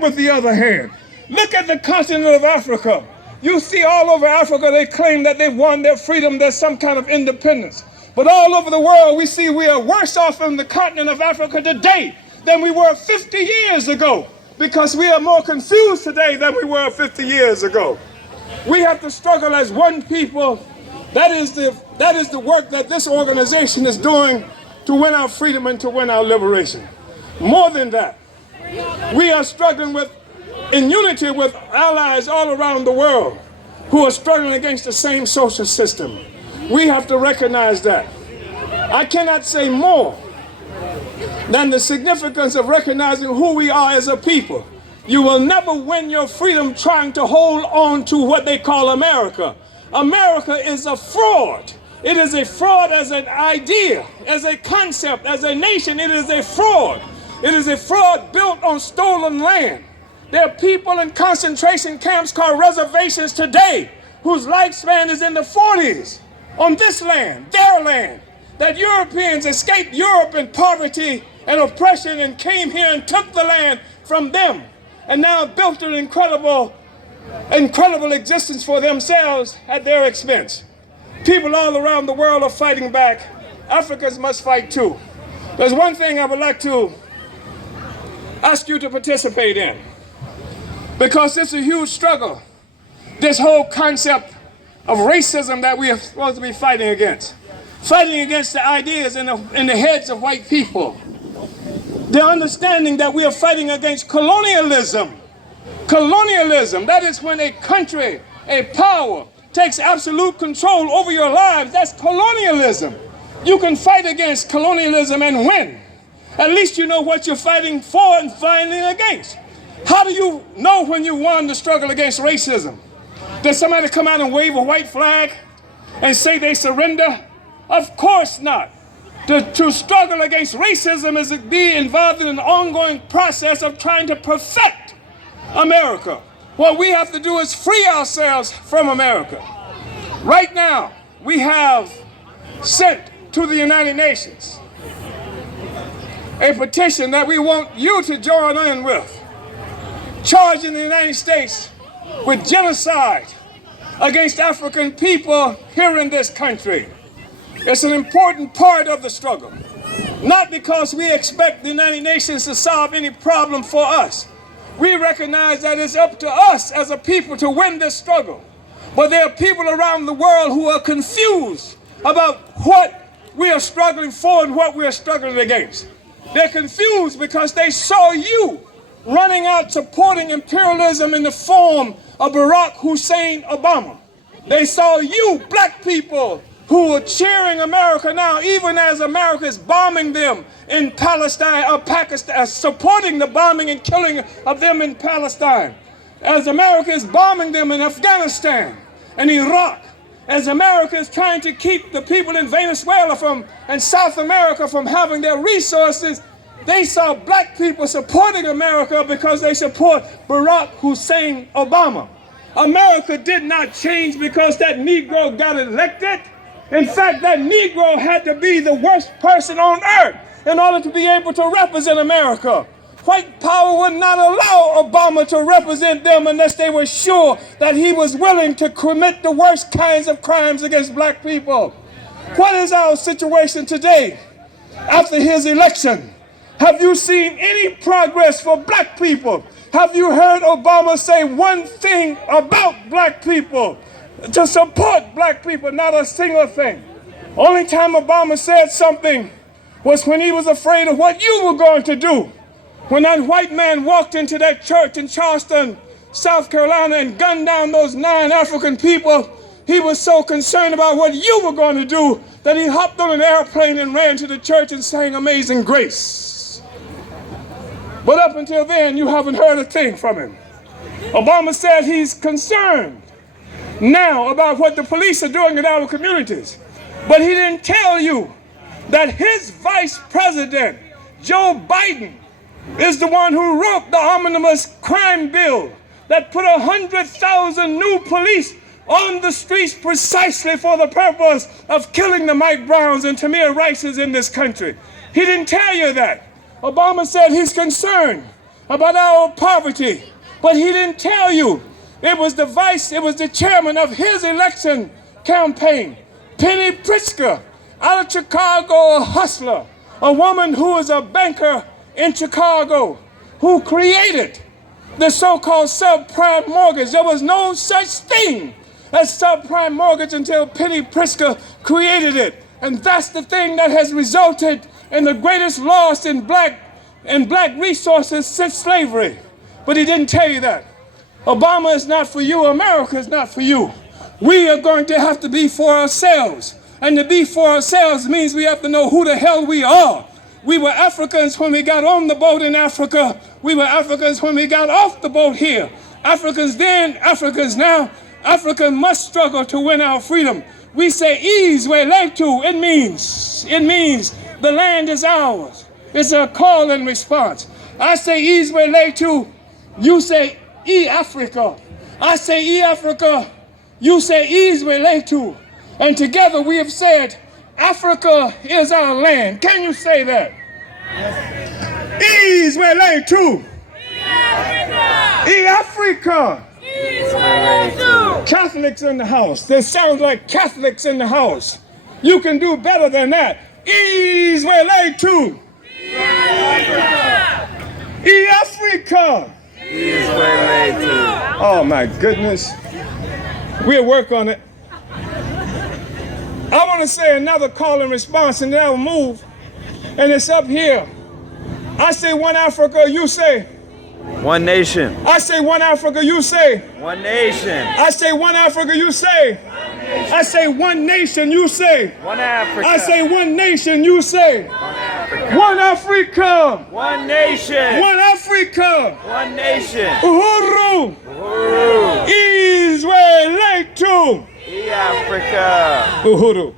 With the other hand, look at the continent of Africa. You see all over Africa they claim that they've won their freedom, there's some kind of independence. But all over the world we see we are worse off in the continent of Africa today than we were 50 years ago, because we are more confused today than we were 50 years ago. We have to struggle as one people. That is the work that this organization is doing to win our freedom and to win our liberation. More than that, we are struggling in unity with allies all around the world who are struggling against the same social system. We have to recognize that. I cannot say more than the significance of recognizing who we are as a people. You will never win your freedom trying to hold on to what they call America. America is a fraud. It is a fraud as an idea, as a concept, as a nation. It is a fraud. It is a fraud built on stolen land. There are people in concentration camps called reservations today whose lifespan is in the 40s on this land, their land, that Europeans escaped Europe in poverty and oppression and came here and took the land from them and now built an incredible existence for themselves at their expense. People all around the world are fighting back. Africans must fight too. There's one thing I would like to ask you to participate in, because it's a huge struggle, this whole concept of racism that we are supposed to be fighting against the ideas in the heads of white people, the understanding that we are fighting against colonialism. Colonialism, that is when a country, a power, takes absolute control over your lives. That's colonialism. You can fight against colonialism and win. At least you know what you're fighting for and fighting against. How do you know when you won the struggle against racism? Does somebody come out and wave a white flag and say they surrender? Of course not. To struggle against racism is to be involved in an ongoing process of trying to perfect America. What we have to do is free ourselves from America. Right now, we have sent to the United Nations a petition that we want you to join in with, charging the United States with genocide against African people here in this country. It's an important part of the struggle, not because we expect the United Nations to solve any problem for us. We recognize that it's up to us as a people to win this struggle. But there are people around the world who are confused about what we are struggling for and what we are struggling against. They're confused because they saw you running out supporting imperialism in the form of Barack Hussein Obama. They saw you, black people, who are cheering America now, even as America is bombing them in Palestine or Pakistan, supporting the bombing and killing of them in Palestine. As America is bombing them in Afghanistan and Iraq. As America is trying to keep the people in Venezuela and South America from having their resources, they saw black people supporting America because they support Barack Hussein Obama. America did not change because that Negro got elected. In fact, that Negro had to be the worst person on earth in order to be able to represent America. White power would not allow Obama to represent them unless they were sure that he was willing to commit the worst kinds of crimes against black people. What is our situation today after his election? Have you seen any progress for black people? Have you heard Obama say one thing about black people? To support black people, not a single thing. Only time Obama said something was when he was afraid of what you were going to do. When that white man walked into that church in Charleston, South Carolina, and gunned down those 9 African people, he was so concerned about what you were going to do that he hopped on an airplane and ran to the church and sang Amazing Grace. But up until then, you haven't heard a thing from him. Obama said he's concerned now about what the police are doing in our communities. But he didn't tell you that his vice president, Joe Biden, is the one who wrote the omnibus crime bill that put 100,000 new police on the streets precisely for the purpose of killing the Mike Browns and Tamir Rices in this country. He didn't tell you that. Obama said he's concerned about our poverty. But he didn't tell you. It was the chairman of his election campaign, Penny Pritzker, out of Chicago, a hustler, a woman who was a banker in Chicago, who created the so-called subprime mortgage. There was no such thing as subprime mortgage until Penny Pritzker created it. And that's the thing that has resulted in the greatest loss in black resources since slavery. But he didn't tell you that. Obama is not for you. America is not for you. We are going to have to be for ourselves. And to be for ourselves means we have to know who the hell we are. We were Africans when we got on the boat in Africa. We were Africans when we got off the boat here. Africans then, Africans now. Africa must struggle to win our freedom. We say ease where lake to. It means the land is ours. It's a call and response. I say ease where lake to. You say E Africa. I say E Africa. You say ease where lake to. And together we have said Africa is our land. Can you say that? Yes. Ease where lay to. E Africa. Ease where lay to. Catholics in the house. There sounds like Catholics in the house. You can do better than that. Ease where lay to. E Africa. E Africa. Ease where lay to. Oh my goodness. We'll work on it. I want to say another call and response, and then I'll move. And it's up here. I say one Africa, you say. One nation. I say one Africa, you say. One nation. I say one Africa, you say. I say one nation, you say. One Africa. I say one nation, you say. One Africa. One Africa. One nation. One Africa. One nation. Uhuru. Uhuru. Israel to. E Africa. Uhuru.